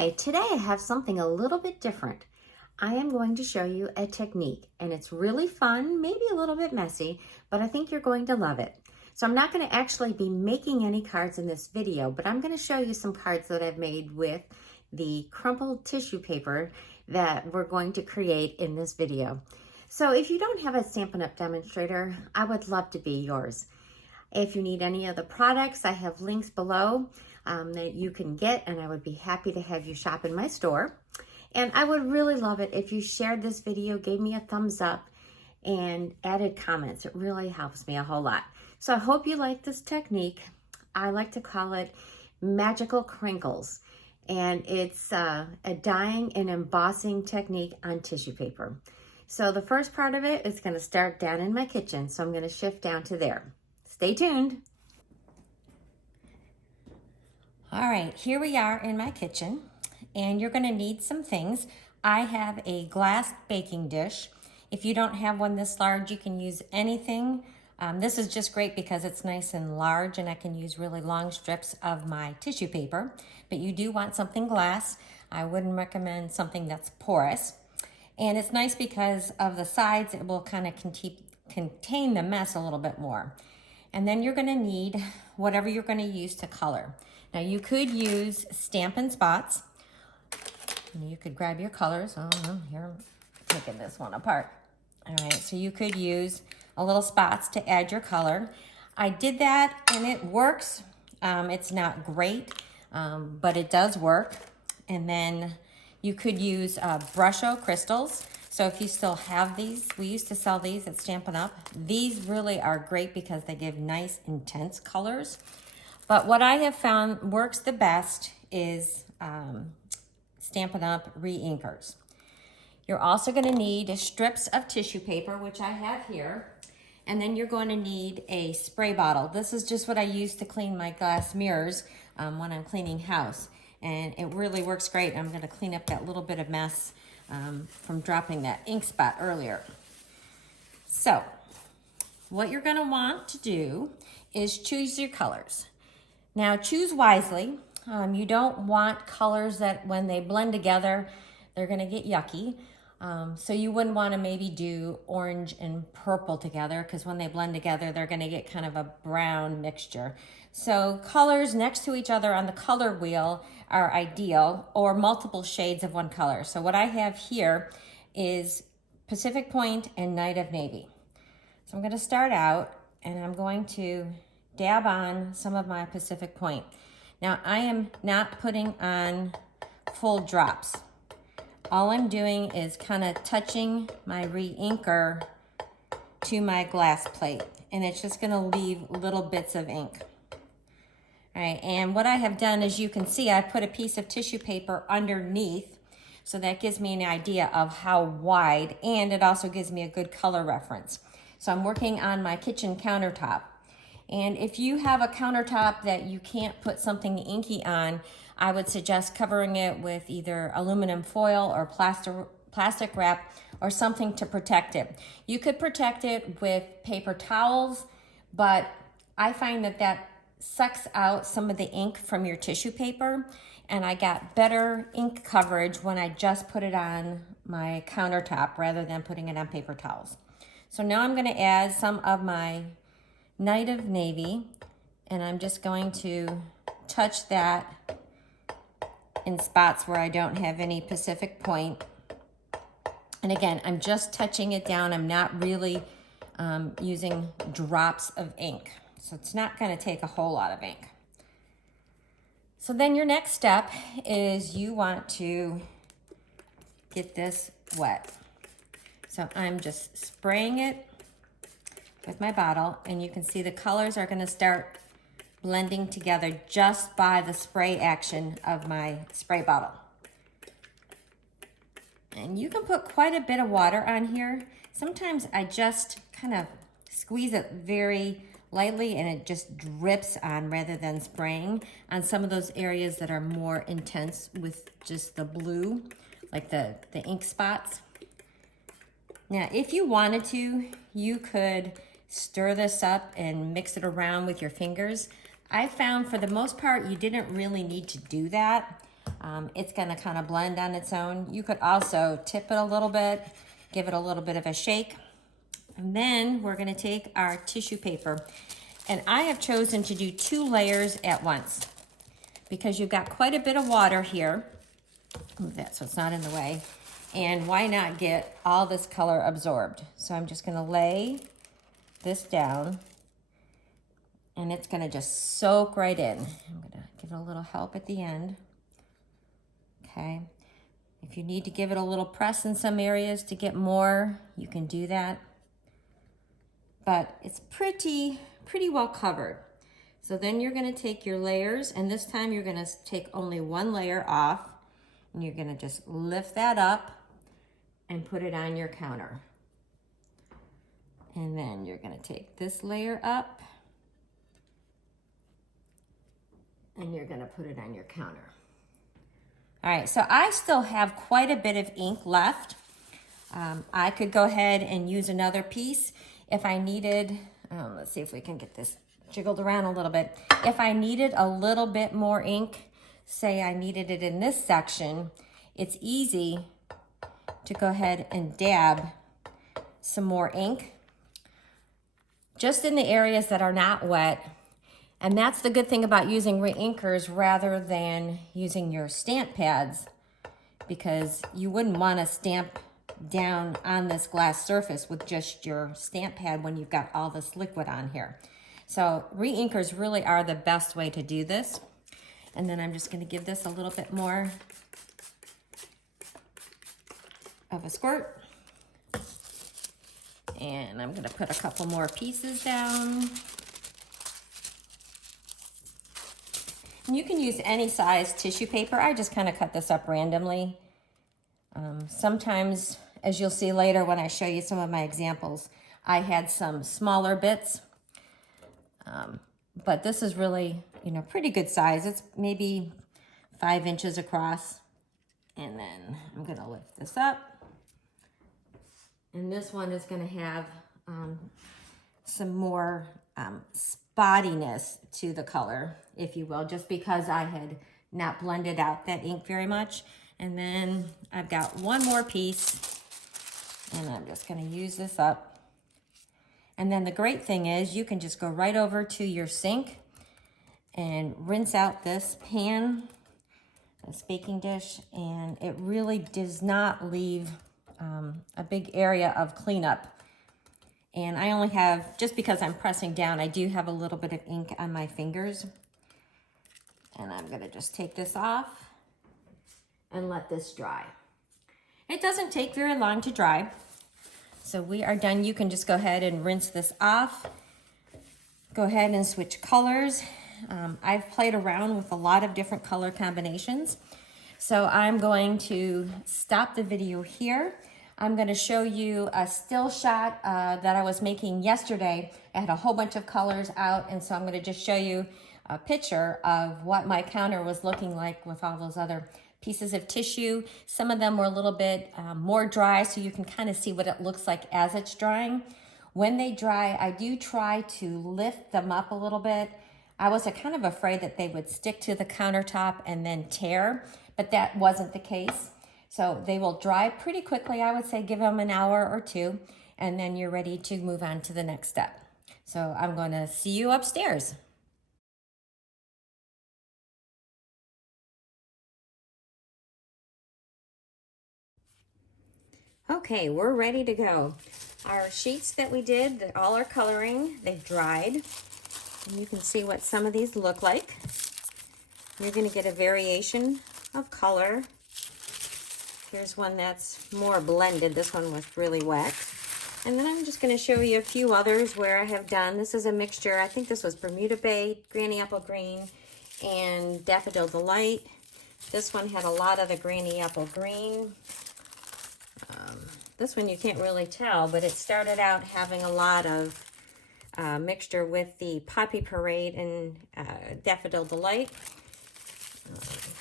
Hi, today I have something a little bit different. I am going to show you a technique and it's really fun, maybe a little bit messy, but I think you're going to love it. So I'm not going to actually be making any cards in this video, but I'm going to show you some cards that I've made with the crumpled tissue paper that we're going to create in this video. So if you don't have a Stampin' Up! Demonstrator, I would love to be yours. If you need any of the products, I have links below that you can get, and I would be happy to have you shop in my store. And I would really love it if you shared this video, gave me a thumbs up, and added comments. It really helps me a whole lot. So I hope you like this technique. I like to call it Magical Crinkles, and it's a dyeing and embossing technique on tissue paper. So the first part of it is going to start down in my kitchen, so I'm going to shift down to there. Stay tuned. All right, here we are in my kitchen, and you're gonna need some things. I have a glass baking dish. If you don't have one this large, you can use anything. This is just great because it's nice and large, and I can use really long strips of my tissue paper, but you do want something glass. I wouldn't recommend something that's porous. And it's nice because of the sides, it will kind of contain the mess a little bit more. And then you're gonna need whatever you're gonna use to color. Now you could use Stampin' Spots. You could grab your colors. Oh, here, I'm taking this one apart. All right, so you could use a little spots to add your color. I did that and it works. It's not great, but it does work. And then you could use Brusho crystals. So if you still have these, we used to sell these at Stampin' Up. These really are great because they give nice, intense colors. But what I have found works the best is Stampin' Up! Re-inkers. You're also going to need strips of tissue paper, which I have here. And then you're going to need a spray bottle. This is just what I use to clean my glass mirrors when I'm cleaning house. And it really works great. I'm going to clean up that little bit of mess from dropping that ink spot earlier. So what you're going to want to do is choose your colors. Now choose wisely. You don't want colors that when they blend together, they're gonna get yucky. So you wouldn't wanna maybe do orange and purple together because when they blend together, they're gonna get kind of a brown mixture. So colors next to each other on the color wheel are ideal, or multiple shades of one color. So what I have here is Pacific Point and Night of Navy. So I'm gonna start out and I'm going to dab on some of my Pacific Point. Now I am not putting on full drops. All I'm doing is kind of touching my re-inker to my glass plate, and it's just gonna leave little bits of ink. All right, and what I have done, as you can see, I put a piece of tissue paper underneath, so that gives me an idea of how wide, and it also gives me a good color reference. So I'm working on my kitchen countertop. And if you have a countertop that you can't put something inky on, I would suggest covering it with either aluminum foil or plastic wrap or something to protect it. You could protect it with paper towels, but I find that that sucks out some of the ink from your tissue paper, and I got better ink coverage when I just put it on my countertop rather than putting it on paper towels. So now I'm gonna add some of my Night of Navy, and I'm just going to touch that in spots where I don't have any Pacific Point. And again, I'm just touching it down. I'm not really using drops of ink. So it's not gonna take a whole lot of ink. So then your next step is you want to get this wet. So I'm just spraying it with my bottle, and you can see the colors are gonna start blending together just by the spray action of my spray bottle. And you can put quite a bit of water on here. Sometimes I just kind of squeeze it very lightly and it just drips on rather than spraying on some of those areas that are more intense with just the blue, like the ink spots. Now, if you wanted to, you could stir this up and mix it around with your fingers. I found for the most part, you didn't really need to do that. It's gonna kind of blend on its own. You could also tip it a little bit, give it a little bit of a shake. And then we're gonna take our tissue paper. And I have chosen to do 2 layers at once because you've got quite a bit of water here. Move that so it's not in the way. And why not get all this color absorbed? So I'm just gonna lay this down and it's gonna just soak right in. I'm gonna give it a little help at the end. Okay, if you need to give it a little press in some areas to get more, you can do that. But it's pretty well covered. So then you're gonna take your layers, and this time you're gonna take only 1 layer off, and you're gonna just lift that up and put it on your counter. And then you're gonna take this layer up, and you're gonna put it on your counter. All right, so I still have quite a bit of ink left. I could go ahead and use another piece if I needed, let's see if we can get this jiggled around a little bit. If I needed a little bit more ink, say I needed it in this section, it's easy to go ahead and dab some more ink just in the areas that are not wet. And that's the good thing about using reinkers rather than using your stamp pads, because you wouldn't want to stamp down on this glass surface with just your stamp pad when you've got all this liquid on here. So reinkers really are the best way to do this. And then I'm just going to give this a little bit more of a squirt. And I'm going to put a couple more pieces down. And you can use any size tissue paper. I just kind of cut this up randomly. Sometimes, as you'll see later when I show you some of my examples, I had some smaller bits. But this is really, pretty good size. It's maybe 5 inches across. And then I'm going to lift this up. And this one is going to have some more spottiness to the color, if you will, just because I had not blended out that ink very much. And then I've got 1 more piece, and I'm just going to use this up. And then the great thing is you can just go right over to your sink and rinse out this pan, this baking dish, and it really does not leave a big area of cleanup. And I only have, just because I'm pressing down, I do have a little bit of ink on my fingers. And I'm gonna just take this off and let this dry. It doesn't take very long to dry. So we are done. You can just go ahead and rinse this off. Go ahead and switch colors. I've played around with a lot of different color combinations. So I'm going to stop the video here. I'm going to show you a still shot that I was making yesterday. I had a whole bunch of colors out, and so I'm going to just show you a picture of what my counter was looking like with all those other pieces of tissue. Some of them were a little bit more dry, so you can kind of see what it looks like as it's drying. When they dry, I do try to lift them up a little bit. I was kind of afraid that they would stick to the countertop and then tear, but that wasn't the case. So they will dry pretty quickly. I would say give them an hour or 2, and then you're ready to move on to the next step. So I'm going to see you upstairs. Okay, we're ready to go. Our sheets that we did, all are coloring, they've dried. And you can see what some of these look like. You're going to get a variation of color. Here's one that's more blended. This one was really wet. And then I'm just going to show you a few others where I have done. This is a mixture. I think this was Bermuda Bay, Granny Apple Green, and Daffodil Delight. This one had a lot of the Granny Apple Green. This one you can't really tell, but it started out having a lot of mixture with the Poppy Parade and Daffodil Delight.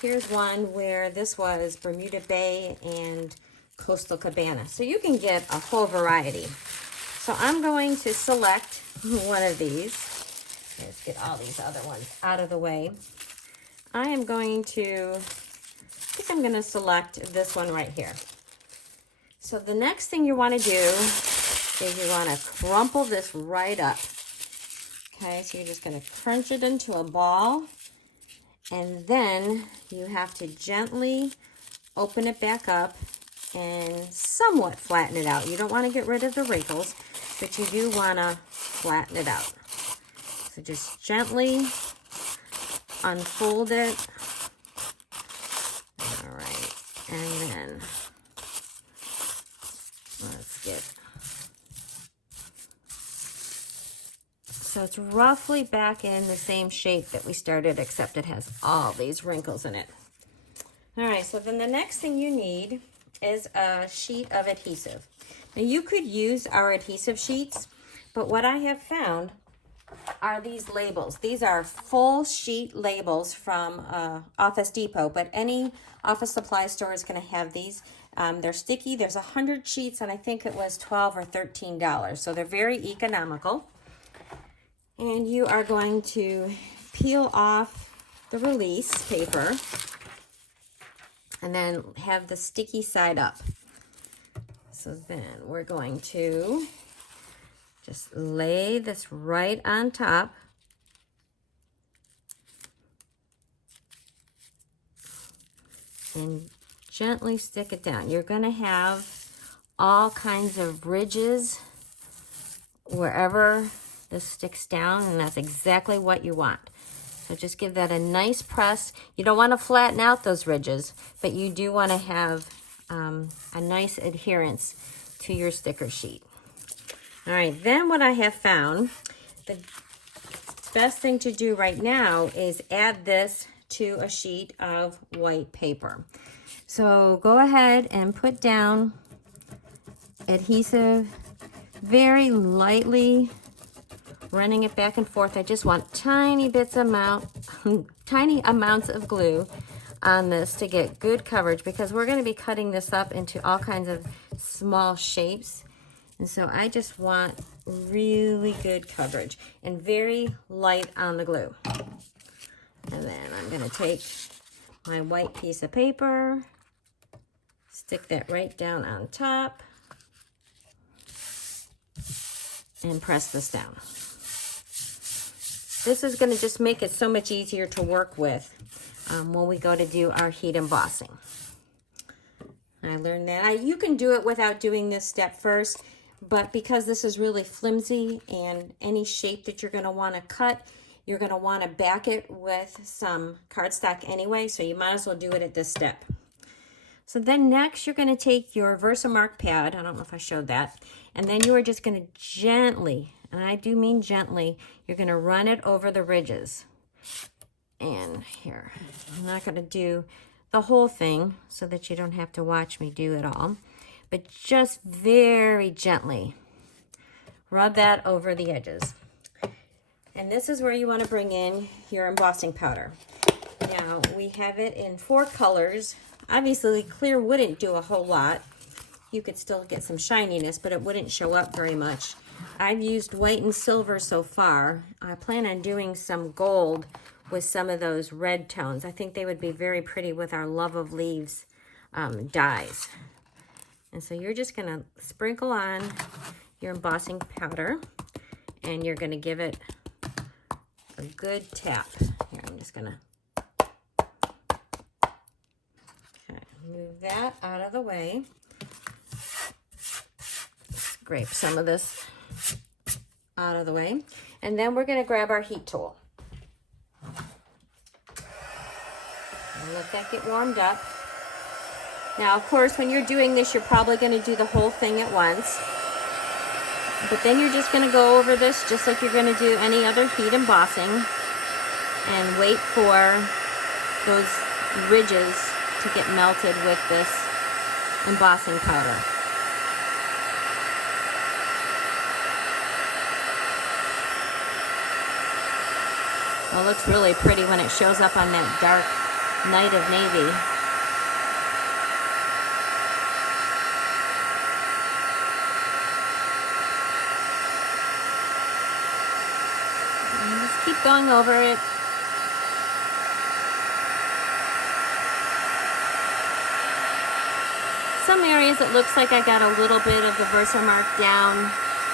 Here's one where this was Bermuda Bay and Coastal Cabana. So you can get a whole variety. So I'm going to select one of these. Let's get all these other ones out of the way. I am going to because I'm going to select this one right here. So the next thing you want to do is you want to crumple this right up. Okay, so you're just going to crunch it into a ball, and then you have to gently open it back up and somewhat flatten it out. You don't want to get rid of the wrinkles, but you do want to flatten it out. So just gently unfold it. All right, and then let's get, so it's roughly back in the same shape that we started, except it has all these wrinkles in it. All right, so then the next thing you need is a sheet of adhesive. Now you could use our adhesive sheets, but what I have found are these labels. These are full sheet labels from Office Depot, but any office supply store is going to have these. They're sticky. There's 100 sheets, and I think it was $12 or $13. So they're very economical. And you are going to peel off the release paper and then have the sticky side up. So then we're going to just lay this right on top. And gently stick it down. You're going to have all kinds of ridges wherever this sticks down, and that's exactly what you want. So just give that a nice press. You don't want to flatten out those ridges, but you do want to have a nice adherence to your sticker sheet. All right, then what I have found, the best thing to do right now is add this to a sheet of white paper. So go ahead and put down adhesive, very lightly running it back and forth. I just want tiny amounts of glue on this to get good coverage, because we're going to be cutting this up into all kinds of small shapes. And so I just want really good coverage and very light on the glue. And then I'm going to take my white piece of paper, stick that right down on top, and press this down. This is going to just make it so much easier to work with when we go to do our heat embossing. I learned that. You can do it without doing this step first, but because this is really flimsy, and any shape that you're going to want to cut, you're going to want to back it with some cardstock anyway, so you might as well do it at this step. So then next you're going to take your Versamark pad, I don't know if I showed that, and then you are just going to gently, and I do mean gently, you're going to run it over the ridges. And here, I'm not going to do the whole thing so that you don't have to watch me do it all, but just very gently rub that over the edges. And this is where you want to bring in your embossing powder. Now, we have it in 4 colors. Obviously, clear wouldn't do a whole lot. You could still get some shininess, but it wouldn't show up very much. I've used white and silver so far. I plan on doing some gold with some of those red tones. I think they would be very pretty with our Love of Leaves dyes. And so you're just going to sprinkle on your embossing powder, and you're going to give it a good tap. Here, I'm just going to move that out of the way. Scrape some of this out of the way. And then we're going to grab our heat tool. And let that get warmed up. Now, of course, when you're doing this, you're probably going to do the whole thing at once. But then you're just going to go over this just like you're going to do any other heat embossing, and wait for those ridges to get melted with this embossing powder. Well, it looks really pretty when it shows up on that dark night of navy. And just keep going over it. some areas it looks like I got a little bit of the Versamark down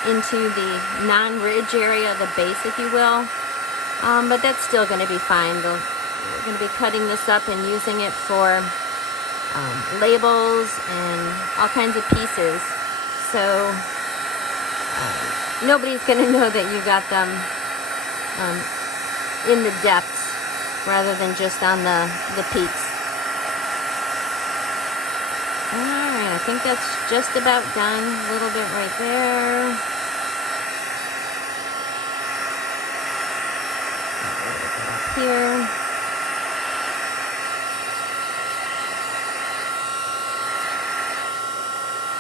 into the non-ridge area of the base, if you will. But that's still going to be fine. We're going to be cutting this up and using it for labels and all kinds of pieces. So nobody's going to know that you got them in the depths rather than just on the peaks. Alright, I think that's just about done. A little bit right there. Up here.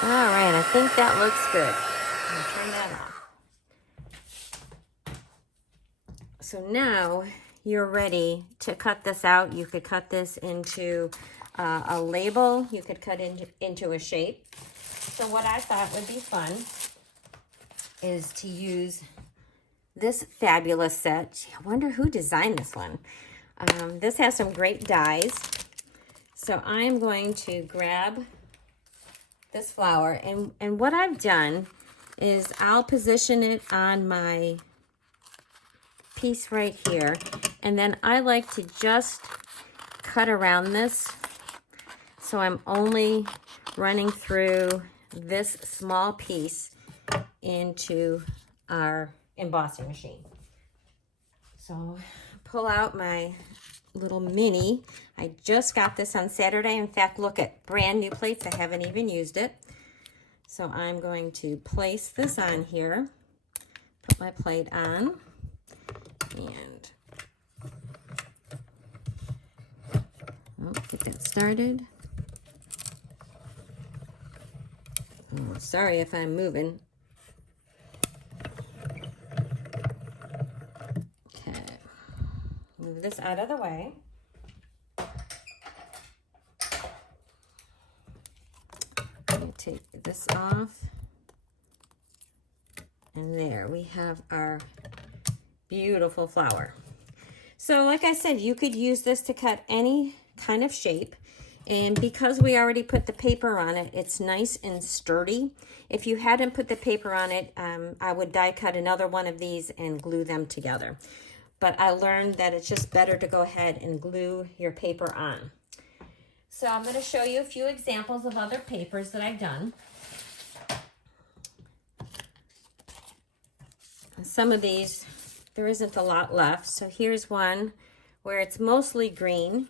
Alright, I think that looks good. I'm gonna turn that off. So now you're ready to cut this out. You could cut this into a label. You could cut into a shape. So what I thought would be fun is to use this fabulous set. Gee, I wonder who designed this one. This has some great dies. So I'm going to grab this flower, and what I've done is I'll position it on my piece right here, and then I like to just cut around this, so I'm only running through this small piece into our embossing machine. So pull out my little mini. I just got this on Saturday. In fact, look at brand new plates. I haven't even used it. So I'm going to place this on here, put my plate on, and get that started. Oh, sorry if I'm moving. Okay, move this out of the way. Take this off, and there we have our beautiful flower. So like I said, you could use this to cut any kind of shape, and because we already put the paper on it, it's nice and sturdy. If you hadn't put the paper on it, I would die cut another one of these and glue them together, but I learned that it's just better to go ahead and glue your paper on. So I'm going to show you a few examples of other papers that I've done. Some of these, there isn't a lot left. So here's one where it's mostly green.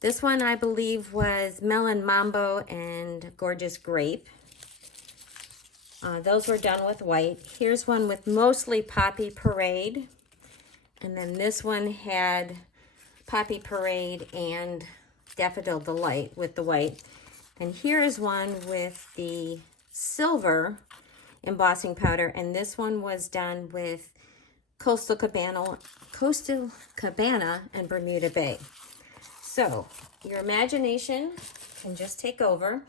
This one I believe was Melon Mambo and Gorgeous Grape. Those were done with white. Here's one with mostly Poppy Parade. And then this one had Poppy Parade and Daffodil Delight with the white. And here is one with the silver embossing powder, and this one was done with Coastal Cabana and Bermuda Bay. So your imagination can just take over.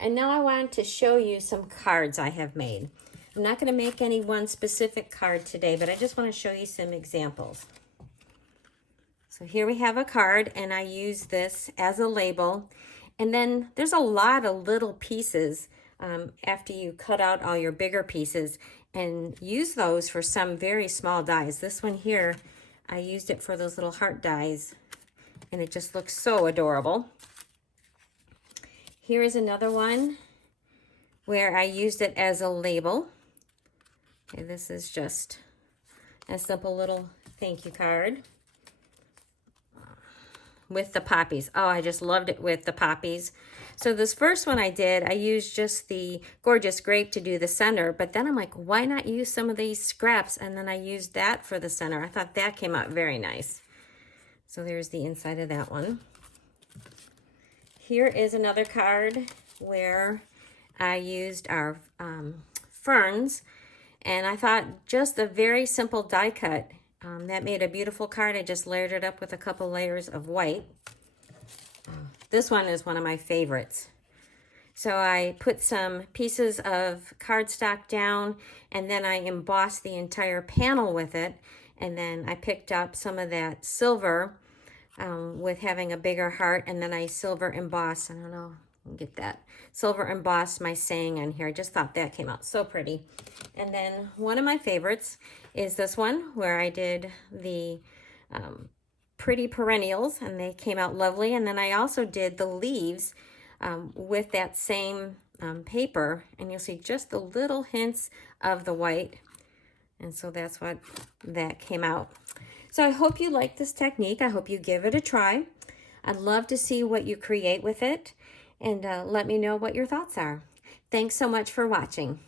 And now I want to show you some cards I have made. I'm not going to make any one specific card today, but I just want to show you some examples. So here we have a card, and I use this as a label. And then there's a lot of little pieces after you cut out all your bigger pieces, and use those for some very small dies. This one here, I used it for those little heart dies, and it just looks so adorable. Here is another one where I used it as a label. Okay, this is just a simple little thank you card with the poppies. Oh, I just loved it with the poppies. So this first one I did, I used just the Gorgeous Grape to do the center, but then I'm like, why not use some of these scraps? And then I used that for the center. I thought that came out very nice. So there's the inside of that one. Here is another card where I used our ferns, and I thought just a very simple die cut that made a beautiful card. I just layered it up with a couple layers of white. This one is one of my favorites. So I put some pieces of cardstock down, and then I embossed the entire panel with it, and then I picked up some of that silver with having a bigger heart, and then I silver embossed, I don't know, Get that silver embossed my saying on here. I just thought that came out so pretty. And then one of my favorites is this one where I did the pretty perennials, and they came out lovely. And then I also did the leaves with that same paper, and you'll see just the little hints of the white. And so that's what that came out. So I hope you like this technique. I hope you give it a try. I'd love to see what you create with it, and let me know what your thoughts are. Thanks so much for watching.